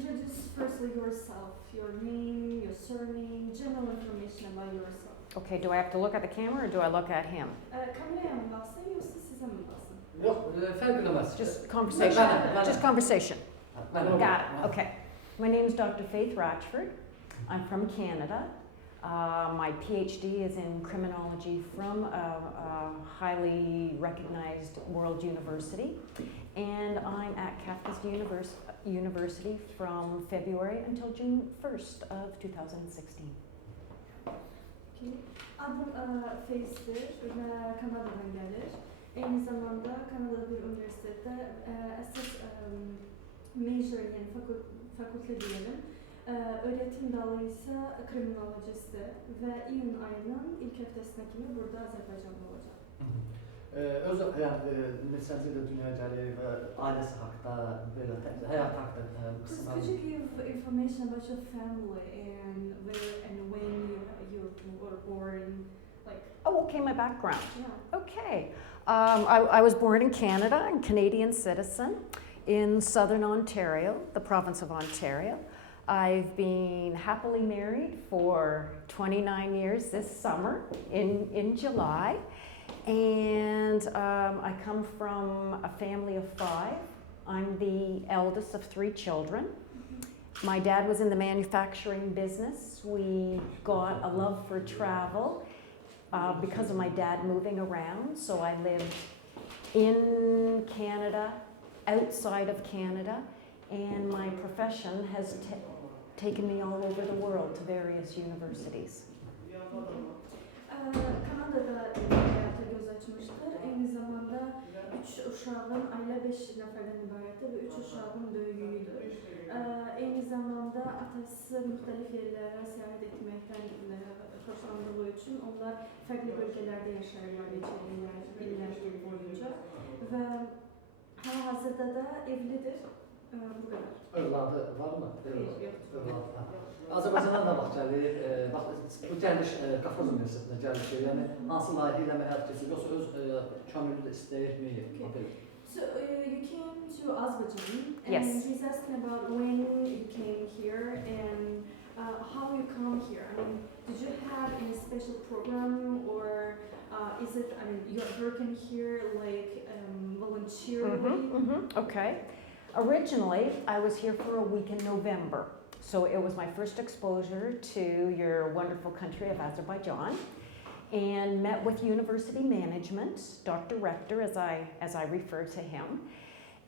introduce firstly yourself, your name, your surname, general information about yourself. Okay, do I have to look at the camera or do I look at him? Kameraya mı baksın yoksa size mi baksın? Yok, fark edemez. Just conversation. Just conversation. Got Got it. Okay. My name is Dr. Faith Ratchford. I'm from Canada. My PhD is in criminology from a highly recognized world university. And I'm at Qafqaz University from February until June 1st of 2016. Okay. Adım Faith'tir ve Kanada'dan gelir. Aynı zamanda Kanadalı bir üniversitede əsas major, yani fakülte diyelim. Öğretim dalı ise kriminolojisi ve iyun ayının ilk həftəsinə kimi burada Azərbaycanda olacaq. Öz lisensiyle dünyaya gəlir və ailəsi haqda, belə həyat haqda qısmına. Could you give information about your family and where and when you were born? Like. Oh, okay, my background. Yeah. Okay. I was born in Canada, a Canadian citizen, in southern Ontario, the province of Ontario. I've been happily married for 29 years this summer in July. And I come from a family of 5. I'm the eldest of 3 children. My dad was in the manufacturing business. We got a love for travel because of my dad moving around. So I lived in Canada, outside of Canada, and my profession has taken me all over the world to various universities. Kanada'da hayata göz açmıştır. Aynı zamanda 3 uşağın, aile 5 nəfərdən ibarətdir və 3 uşağın böyüyüdür. Aynı zamanda atası müxtəlif yerlərə səyahət etməkdən xoşlandığı üçün onlar fərqli bölgələrdə yaşayırlar illər boyunca və hal-hazırda da evlidir. Bu qədər. Övladı var mı? Yoxdur. Azərbaycana da bax gəlir, bu gəliş Qafqaz Universitetinə gəliş, yəni hansı layihə ilə həyat keçirir, yoxsa öz kömürlü də istəyirmi? So you came to Azerbaijan and Yes. he's asking about when you came here and how you come here. I mean, did you have any special program or is it, I mean, you're working here like voluntarily? Okay. Originally, I was here for a week in November. So it was my first exposure to your wonderful country of Azerbaijan, and met with university management, Dr. Rector, as I refer to him.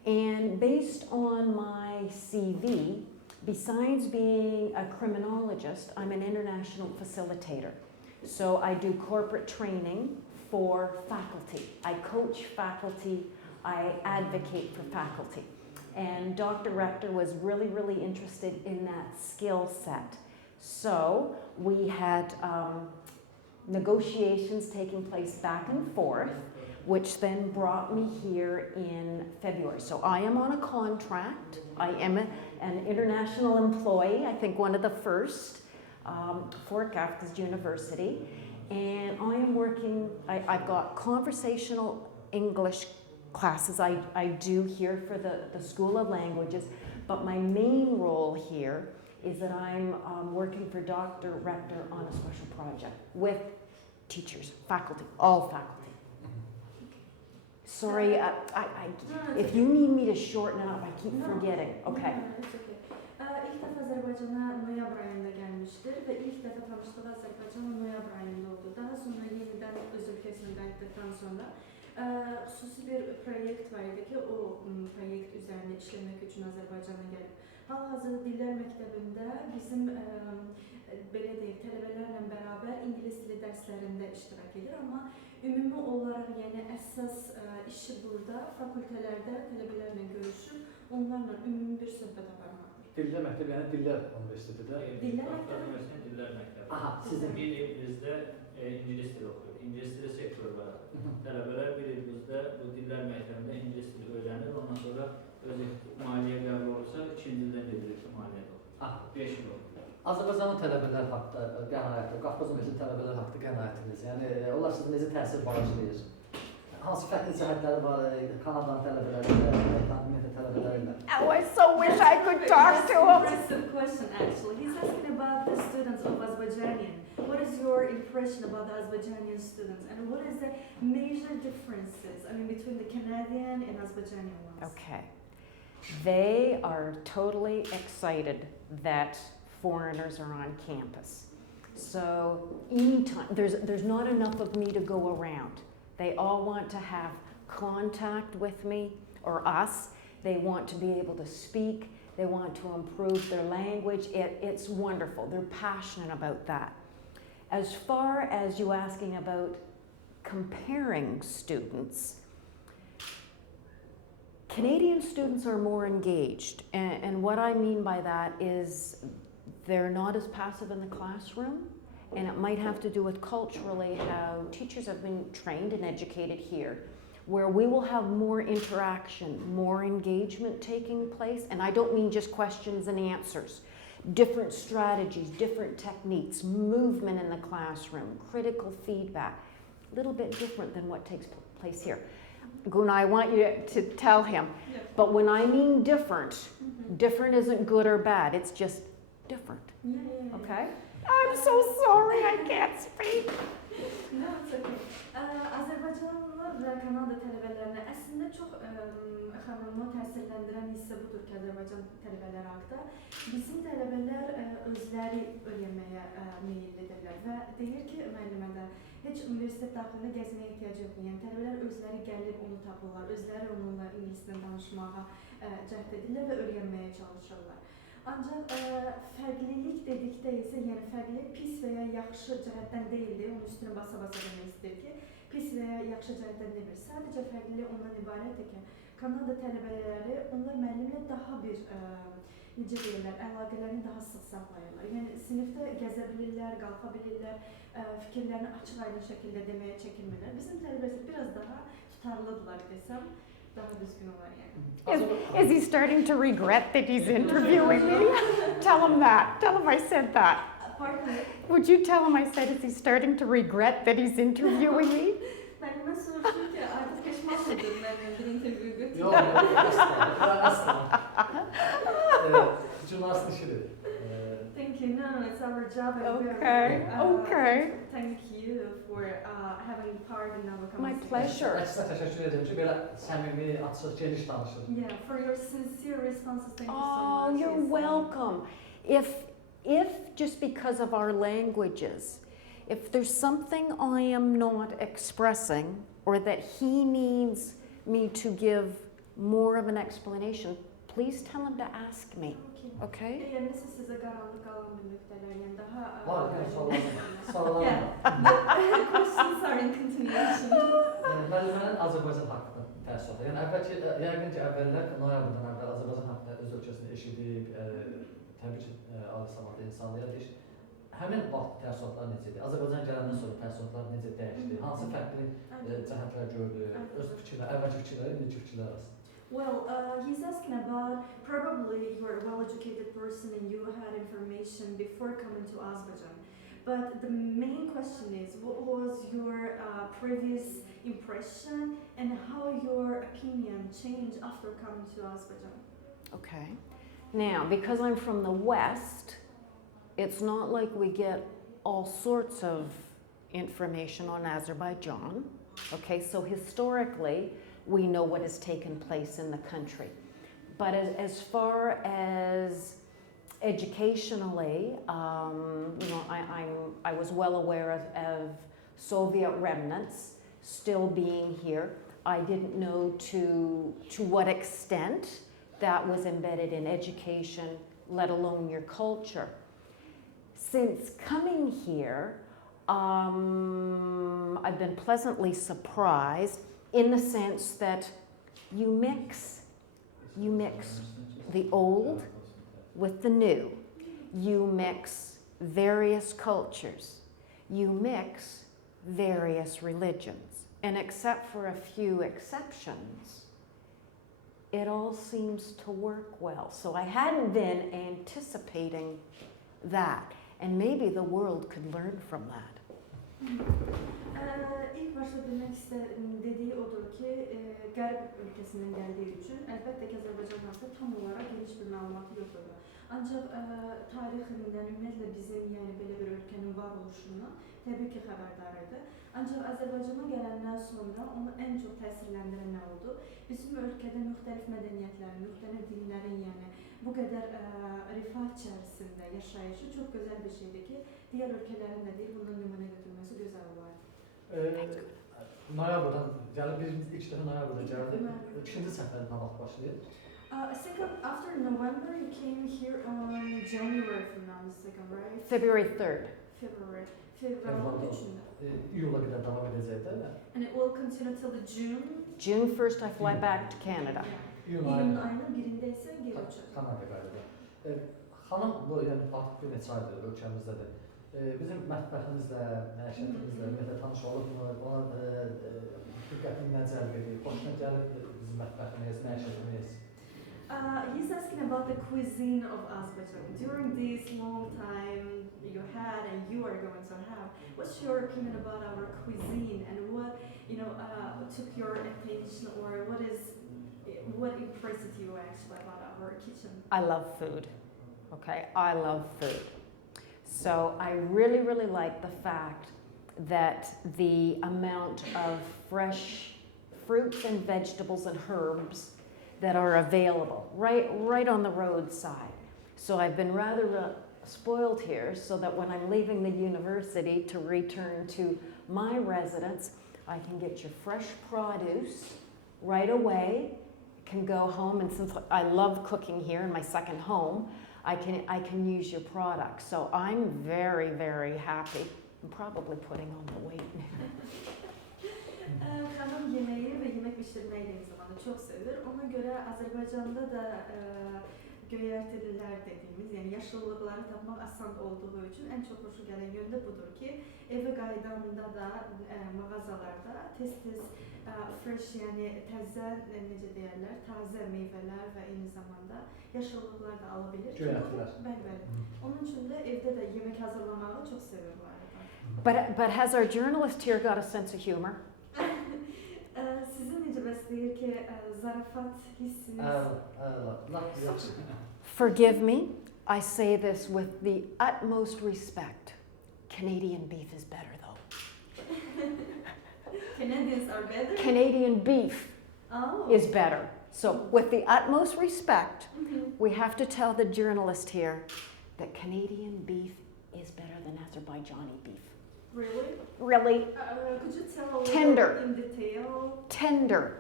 And based on my CV, besides being a criminologist, I'm an international facilitator. So I do corporate training for faculty. I coach faculty, I advocate for faculty. And Dr. Rector was really, really interested in that skill set. So we had negotiations taking place back and forth, which then brought me here in February. So I am on a contract. I am an international employee, I think one of the first for Qafqaz University. And I am working, I've got conversational English classes I do here for the School of Languages, but my main role here is that I'm working for Dr. Rector on a special project with teachers, faculty, all faculty. Sorry, if you need me to shorten it up, I keep forgetting. Okay. İlk dəfə Azərbaycana noyabr ayında gəlmişdir və ilk dəfə tanışlığı Azərbaycanla noyabr ayında oldu. Daha sonra yenidən öz ülkəsinə qayıtdıqdan sonra xüsusi bir proyekt var idi ki, o proyekt üzərində işləmək üçün Azərbaycana gəlib. Hal-hazırda Dillər Məktəbində bizim belə deyək, tələbələrlə bərabər ingilis dili dərslərində iştirak edir, amma ümumi olaraq, yəni əsas işi burada fakültələrdə tələbələrlə görüşüb, onlarla ümumi bir söhbət aparmaqdır. Dillər Məktəbi, yəni Dillər Universitetidə. Dillər Məktəbi. Dillər Məktəbi. Aha, sizin. Bir il bizdə ingilis dili oxuyur. İngilis dili sektoru var. Tələbələr bir il bizdə bu Dillər Məktəbində ingilis dili öyrənir. Ondan sonra öz maliyyə qəbul olursa, 2-ci ildən gedilir ki, maliyyədə oxuyur. 5 il oxuyur. Azərbaycanın tələbələr haqqında qənaəti, Qafqaz Universiteti tələbələr haqqında qənaətiniz, yəni onlar sizə necə təsir bağışlayır? Hansı fərqli cəhətləri var Kanadanın tələbələri ilə, ümumiyyətlə tələbələri ilə? Oh, I so wish I could talk to him. expressive question actually. He's asking about the students of Azerbaijanian. What is your impression about the Azerbaijanian students and what is the major differences, I mean, between the Canadian and Azerbaijanian ones? Okay. They are totally excited that foreigners are on campus. So anytime, there's not enough of me to go around. They all want to have contact with me or us. They want to be able to speak. They want to improve their language. It's wonderful. They're passionate about that. As far as you asking about comparing students, Canadian students are more engaged. And what I mean by that is they're not as passive in the classroom. And it might have to do with culturally how teachers have been trained and educated here, where we will have more interaction, more engagement taking place. And I don't mean just questions and answers. Different strategies, different techniques, movement in the classroom, critical feedback. A little bit different than what takes place here. Guna, I want you to tell him. Yeah. But when I mean different, different isn't good or bad. It's just different. Yeah. Okay? I'm so sorry I can't speak. No, it's okay. Azərbaycanlı və Kanada tələbələrinə əslində çox xanımı təsirləndirən hissə budur ki, Azərbaycan tələbələri haqda. Bizim tələbələr özləri öyrənməyə meyillidirlər və deyir ki, müəllimə də heç universitet daxilində gəzməyə ehtiyac yoxdur. Yəni tələbələr özləri gəlib onu tapırlar, özləri onunla ingilis dilində danışmağa cəhd edirlər və öyrənməyə çalışırlar. Ancaq fərqlilik dedikdə isə, yəni fərqlilik pis və ya yaxşı cəhətdən deyildi, onun üstünə basa-basa demək istəyir ki, pis və ya yaxşı cəhətdən demir. Sadəcə fərqlilik ondan ibarətdir ki, Kanada tələbələri onlar müəllimlə daha bir, necə deyirlər, əlaqələrini daha sıx saxlayırlar. Yəni sinifdə gəzə bilirlər, qalxa bilirlər, fikirlərini açıq-aydın şəkildə deməyə çəkinmirlər. Bizim tələbələr biraz daha tutarlıdırlar desəm, daha düzgün olar yəni. Is he starting to regret that he's interviewing me? Tell him that. Tell him I said that. Pardon me? Would you tell him I said, is he starting to regret that he's interviewing me? Müəllimə soruşdum ki, artıq peşman mıdır müəllimə bir intervyu götürmək? Yox, asla. Jurnalist işidir. Thank you. No, it's our job. And Okay, okay. Thank you for having part in our My conversation. pleasure. Əksinə təşəkkür edirəm ki, belə səmimi, açıq, geniş danışır. Yeah, for your sincere responses. Thank you so Oh, much. you're Yes, welcome. If just because of our languages, if there's something I am not expressing or that he needs me to give more of an explanation, please tell him to ask me. Okay? Yəni sizə qaranlıq qalan bir nöqtələr, yəni daha... Var, sorularım Yeah, the questions are in continuation. Müəllimənin Azərbaycan haqqında təəssüratı. Yəni əvvəlki, yəqin ki, əvvəllər noyabrdan əvvəl Azərbaycan haqqında öz ölkəsində eşidib, təbii ki, ali-savadlı insanlar həmin vaxt təəssüratlar necə idi? Azərbaycan gələndən sonra təəssüratlar necə dəyişdi? Hansı fərqli cəhətlər gördü? Öz fikirlər, əvvəlki fikirlər, indiki fikirlər arasında. Well, he's asking about, probably you're a well-educated person and you had information before coming to Azerbaijan. But the main question is, what was your previous impression and how your opinion changed after coming to Azerbaijan? Okay. Now, because I'm from the West, it's not like we get all sorts of information on Azerbaijan. Okay, so historically, we know what has taken place in the country. But as far as educationally, I was well aware of Soviet remnants still being here. I didn't know to what extent that was embedded in education, let alone your culture. Since coming here, I've been pleasantly surprised in the sense that you mix the old with the new. You mix various cultures. You mix various religions. And except for a few exceptions, it all seems to work well. So I hadn't been anticipating that. And maybe the world could learn from that. İlk başta demək dediyi odur ki, Qərb ölkəsindən gəldiyi üçün əlbəttə ki, Azərbaycan haqqında tam olaraq geniş bir məlumatı yoxdur. Ancaq tarixindən, ümumiyyətlə bizim, yəni belə bir ölkənin var oluşundan təbii ki, xəbərdar idi. Ancaq Azərbaycana gələndən sonra onu ən çox təsirləndirən nə oldu? Bizim ölkədə müxtəlif mədəniyyətlərin, müxtəlif dinlərin, yəni bu qədər rifah içərisində yaşayışı çox gözəl bir şeydir ki, digər ölkələrin də deyil, bundan nümunə götürməsi gözəl olardı. Noyabrdan, yəni biz ilk dəfə noyabrda gəldik. İkinci səfər nə vaxt başlayır? I think after November you came here on January, if I'm not mistaken, right? February 3rd. February. Fevralın 3'ünde. İyula qədər davam edəcək də. And it will continue till the June. June 1st I fly back to Canada. İyun ayının birində isə geri uçacaq. Kanada qayıdır. Xanım, bu yəni artıq bir neçə aydır ölkəmizdədir. Bizim mətbəximizlə, məişətimizlə ümumiyyətlə tanış olubmu? Ona diqqətini nə cəlb edir? Xoşuna gəlib bizim mətbəximiz, məişətimiz? He's asking about the cuisine of Azerbaijan. During this long time you had and you are going to have, what's your opinion about our cuisine and what took your attention, or what impressed you actually about our kitchen? I love food. Okay, I love food. So I really, really like the fact that the amount of fresh fruits and vegetables and herbs that are available right on the roadside. So I've been rather spoiled here, so that when I'm leaving the university to return to my residence, I can get your fresh produce right away, can go home, and since I love cooking here in my second home, I can use your products. So I'm very, very happy. I'm probably putting on the weight now. Hanım yemeği ve yemek pişirmeyi aynı zamanda çok seviyor. Ona göre Azerbaycan'da da göyərtililer dediğimiz, yani yaşlılıkları tapmaq asan olduğu için en çok hoşu gelen yönde budur ki, eve qaydanda da mağazalarda tez-tez fresh, yani təzə, necə deyərlər, tazə meyvələr və eyni zamanda yaşlılıklar da alabilir. Göyərtilər. Bəli. Onun üçün də evdə də yemek hazırlamağı çok seviyorlar. But has our journalist here got a sense of humor? Sizin necə bəsləyir ki, zarafat hissiniz? Forgive me, I say this with the utmost respect. Canadian beef is better though. Canadians are better? Canadian beef is better. So with the utmost respect, we have to tell the journalist here that Canadian beef is better than Azerbaijani beef. Really? Really Could you tell a tender. little in detail? Tender,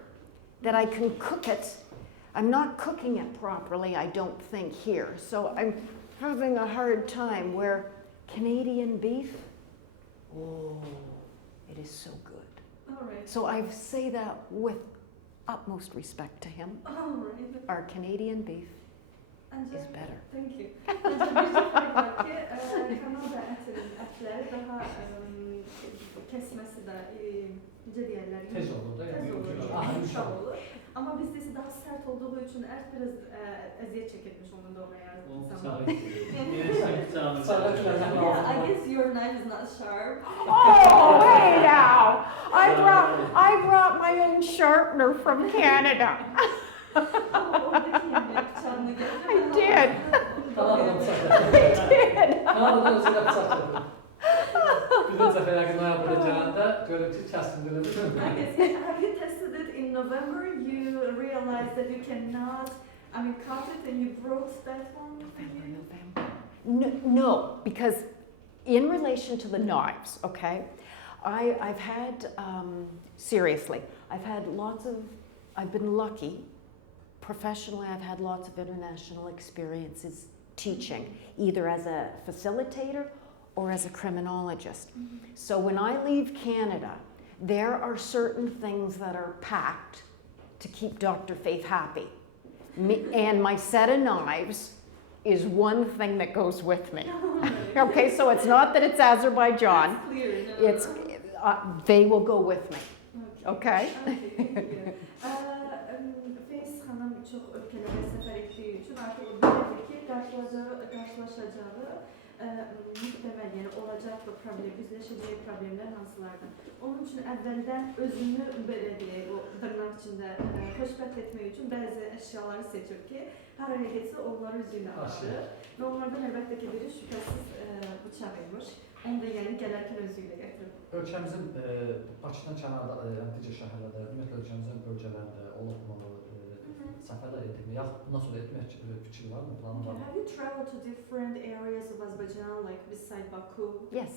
that I can cook it. I'm not cooking it properly, I don't think, here. So I'm having a hard time where Canadian beef, oh, it is so good. All right. So I say that with utmost respect to him. All right. Our Canadian beef is better. Thank you. Ancaq bir şey fark var ki, Kanada ətləri daha kəsməsi də, necə deyərlər? Tez olur da, yəni. Tez olur, yumuşaq olur. Amma bizdə isə daha sərt olduğu üçün biraz əziyyət çəkilmiş onun doğraya zaman. Yeah, I guess your knife is not sharp. Oh, hey now! I brought my own sharpener from Canada. Oradakı yemək bıçağını gətirdim. I did. Kanadadan bıçaq I did. Kanadadan özülə bıçaq gətirdim. Bir də səfər yəqin noyabrda gələndə görüb ki, kəskindirilmiş. Have you tested it in November? You realized that you cannot, cut it and you broke that one? November. No, because in relation to the knives, okay, I've had, seriously, I've been lucky. Professionally, I've had lots of international experiences teaching, either as a facilitator or as a criminologist. So when I leave Canada, there are certain things that are packed to keep Dr. Faith happy. And my set of knives is one thing that goes with me. Okay, so it's not that it's Azerbaijan. It's clear, no. It's, they will go with me. Okay? Faith hanım çox ölkələrə səfər etdiyi üçün artıq o bilir ki, qarşılaşacağı muhtemel, yəni olacaq bu problem, üzləşəcəyi problemlər hansılardan. Onun üçün əvvəldən özünü belə deyək, o dırnaq içində xoşbəxt etmək üçün bəzi əşyaları seçir ki, haraya getsə onları özü ilə aparır. Və onlardan əlbəttə ki, biri şübhəsiz bıçaq imiş. Onu da yəni gələrkən özü ilə gətirib. Ölkəmizin Bakıdan kənarda, yəni digər şəhərlərdə, ümumiyyətlə ölkəmizin bölgələrində olub-olmalı səfərlər etmək, yaxud bundan sonra etmək fikri var mı, planı var mı? Have you traveled to different areas of Azerbaijan, like beside Baku? Yes,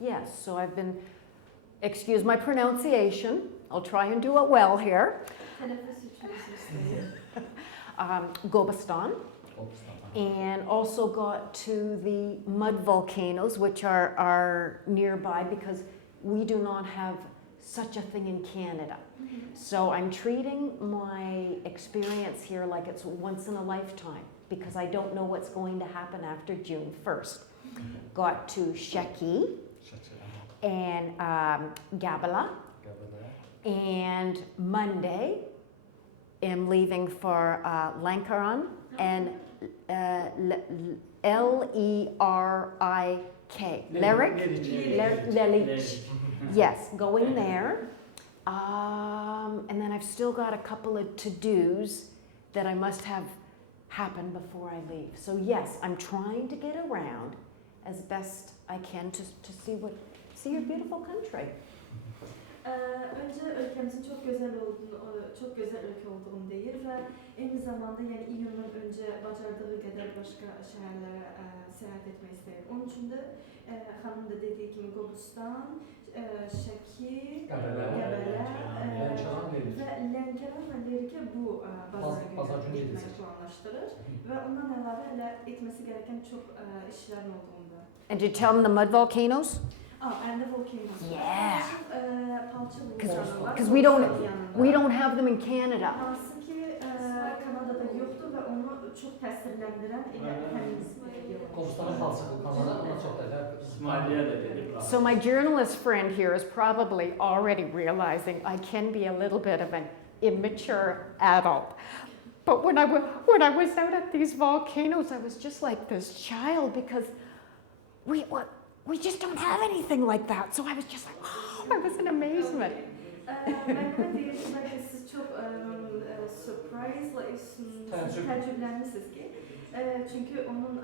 yes. So I've been, excuse my pronunciation, I'll try and do it well here. Tənəffüs üçün istəyir. Gobistan. And also got to the mud volcanoes, which are nearby because we do not have such a thing in Canada. So I'm treating my experience here like it's once in a lifetime because I don't know what's going to happen after June 1st. Got to Sheki and Gabala, and Monday am leaving for Lankaran and L-E-R-I-K. Lerik. Yes, going there. And then I've still got a couple of to-dos that I must have happen before I leave. So yes, I'm trying to get around as best I can to see your beautiful country. Önce ülkemizin çok güzel ülke olduğunu deyir və eyni zamanda yəni iyundan öncə bacardığı qədər başqa şəhərlərə səyahət etmək istəyir. Onun üçün də xanım da dediyi kimi Qobustan, Şəki, Qəbələ və Lənkəran və Lerikə bu bazar günü getməyi planlaşdırır və ondan əlavə hələ etməsi gereken çox işlərin olduğunda. And did you tell them the mud volcanoes? Oh, and the volcanoes. Yeah. Because we don't have them in Canada. Hansı ki Kanada'da yoktur ve onu çok təsirləndirən So my journalist friend here is probably already realizing I can be a little bit of an immature adult. But when I was out at these volcanoes, I was just like this child because we just don't have anything like that. So I was just like, oh, I was in amazement. Siz çok təcrübələnmisiniz ki, çünkü onun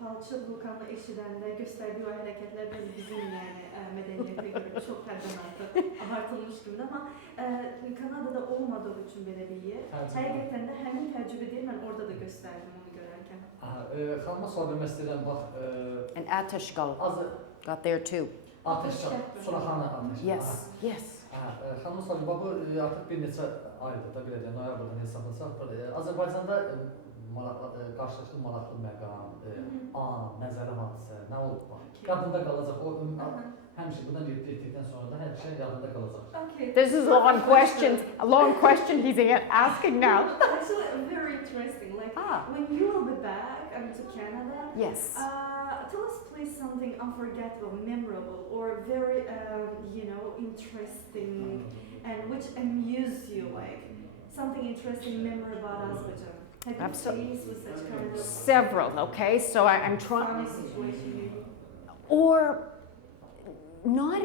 palçı vulkanı eşidəndə göstərdiyi o hərəkətlər bizim yəni mədəniyyətə görə çox həddən artıq abartılmış kimi, amma Kanadada olmadığı üçün belə bir yer. Həqiqətən də həmin təcrübə deyil, mən orada da göstərdim onu görərkən. Xanıma sual vermək istəyirəm, bax... And Ateshgal got there too. Ateshgal, Suraxanı Ateshgal. Yes, yes. Xanıma sual verəm, bu artıq bir neçə aydır da, belə deyək, noyabrdan hesablasaq. Azərbaycanda qarşılaşdığı maraqlı məqam, an, nəzəri hadisə, nə olub bax? Yadında qalacaq, o həmişə buradan getdikdən sonra da hər şey yadında qalacaq. This is a long question he's asking now. Actually, very interesting. Like when you will be back to Canada, yes. Tell us please something unforgettable, memorable, or very interesting, and which amused you, like something interesting, memorable about Azerbaijan. Have you faced with such kind of several? Okay, so I'm trying. Funny situation. Or not.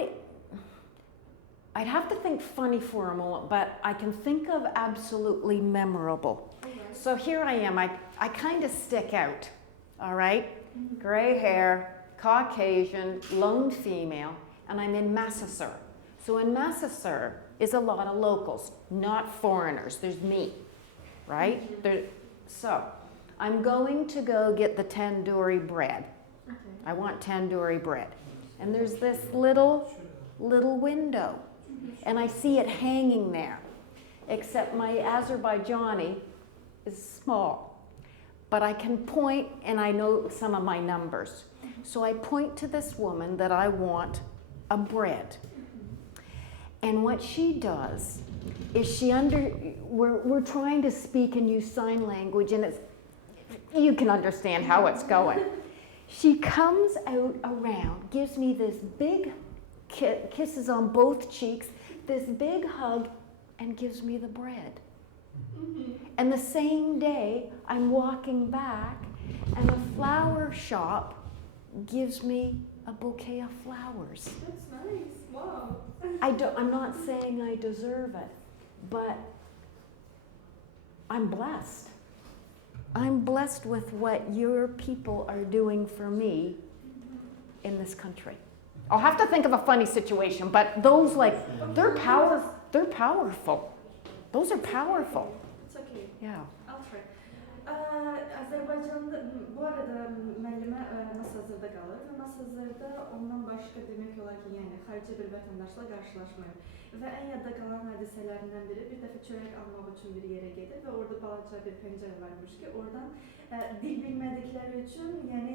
I'd have to think funny for a moment, but I can think of absolutely memorable. Okay. So here I am. I kind of stick out. All right, gray hair, Caucasian, lone female, and I'm in Massassur. So in Massassur is a lot of locals, not foreigners. There's me, right? So I'm going to go get the tandoori bread. Okay. I want tandoori bread. And there's this little window. And I see it hanging there. Except my Azerbaijani is small. But I can point and I know some of my numbers. So I point to this woman that I want a bread. And what she does is we're trying to speak and use sign language, and you can understand how it's going. She comes out around, gives me this big kisses on both cheeks, this big hug, and gives me the bread. And the same day, I'm walking back, and a flower shop gives me a bouquet of flowers. That's nice. Wow. I'm not saying I deserve it, but I'm blessed. I'm blessed with what your people are doing for me in this country. I'll have to think of a funny situation, but those they're powerful. Those are powerful. It's okay. Yeah. I'll try. Azərbaycanda bu arada müəllimə Masazırda qalır və Masazırda ondan başqa demək olar ki, yəni xarici bir vətəndaşla qarşılaşmıyor. Və ən yadda qalan hadisələrindən biri bir dəfə çörək almaq üçün bir yerə gedir və orada balaca bir pəncərə varmış ki, oradan dil bilmədikləri üçün, yəni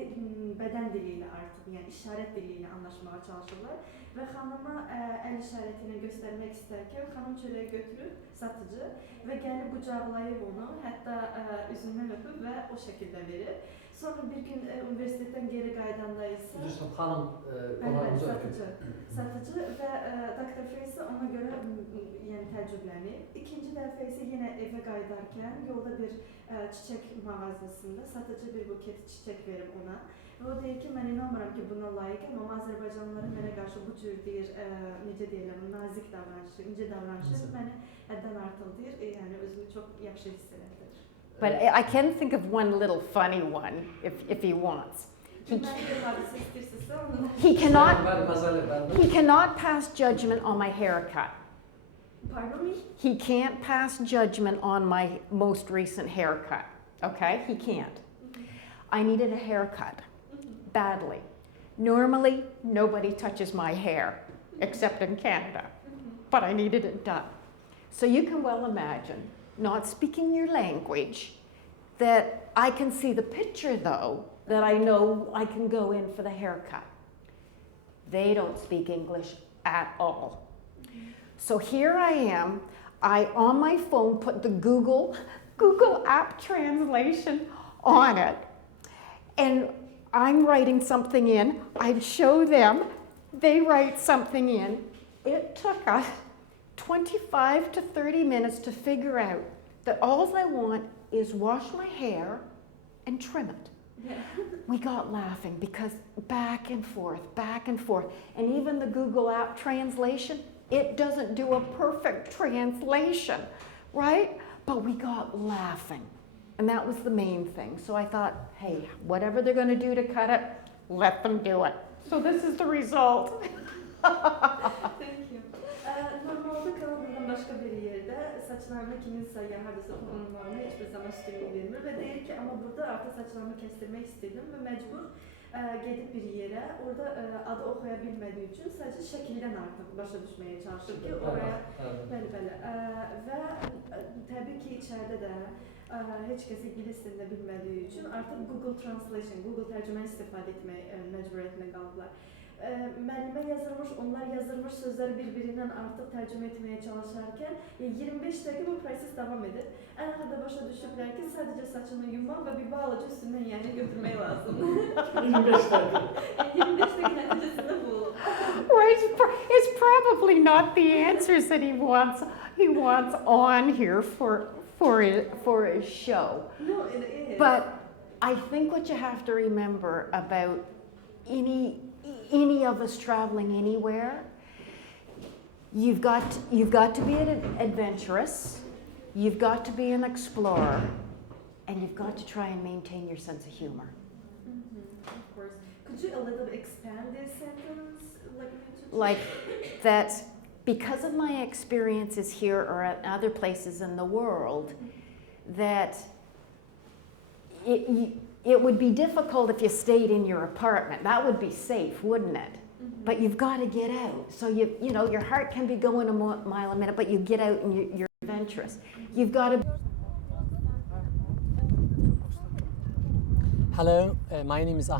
bədən dili ilə artıq, yəni işarət dili ilə anlaşmağa çalışırlar və xanıma əl işarəti ilə göstərmək istərkən xanım çörəyi götürür satıcı və gəlib qucaqlayıb onu, hətta üzündən öpüb və o şəkildə verir. Sonra bir gün universitetdən geri qaydanda isə xanım qonağımızı satıcı və Dr. Freysi ona görə yəni təəccüblənir. İkinci dəfə isə yenə evə qayıdarkən yolda bir çiçək mağazasında satıcı bir buket çiçək verib ona. Və o deyir ki, mən inanmıram ki, buna layiqəm, amma Azərbaycanlıların mənə qarşı bu cür deyir, necə deyirlər, nazik davranışı, incə davranışı məni həddən artıq deyir, yəni özünü çox yaxşı hiss edir. But I can think of one little funny one if he wants. He cannot pass judgment on my haircut. Pardon me? He can't pass judgment on my most recent haircut. Okay? He can't. I needed a haircut badly. Normally, nobody touches my hair except in Canada, but I needed it done. So you can well imagine, not speaking your language, that I can see the picture though, that I know I can go in for the haircut. They don't speak English at all. So here I am, I on my phone put the Google app translation on it, and I'm writing something in, I'd show them, they write something in. It took us 25 to 30 minutes to figure out that all I want is wash my hair and trim it. Yeah. We got laughing because back and forth, and even the Google app translation, it doesn't do a perfect translation, right? But we got laughing, and that was the main thing. So I thought, hey, whatever they're going to do to cut it, let them do it. So this is the result. Thank you. Normalde Kanada'dan başka bir yerde saçlarını kiminsə ya hardasa toplumlarına hiçbir zaman üstünlük vermir ve deyir ki ama burada artık saçlarımı kestirmek istedim ve mecbur gedib bir yerə, orada adı oxuya bilmədiyi üçün sadəcə şəkildən artıq başa düşməyə çalışır ki, oraya bəli. Və təbii ki, içəridə də heç kəs ingilis dilində bilmədiyi üçün artıq Google Translation, Google tərcümə istifadə etmək məcburiyyətində qalıblar. Müəllimə yazılmış, onlar yazılmış sözləri bir-birindən artıq tərcümə etməyə çalışarkən 25 dəqiqə bu proses davam edir. Ən axırda başa düşüblər ki, sadəcə saçını yumaq və bir bağlaca üstündən yəni götürmək lazımdır. 25 dəqiqə. 25 dəqiqə nəticəsində bu. It's probably not the answers that he wants on here for his show. No, it is. But I think what you have to remember about any of us traveling anywhere, you've got to be adventurous, you've got to be an explorer, and you've got to try and maintain your sense of humor. Of course. Could you a little bit expand this sentence? Like that, because of my experiences here or at other places in the world, that it would be difficult if you stayed in your apartment. That would be safe, wouldn't it? But you've got to get out. So you know, your heart can be going a mile a minute, but you get out and you're adventurous. You've got to. Hello, my name is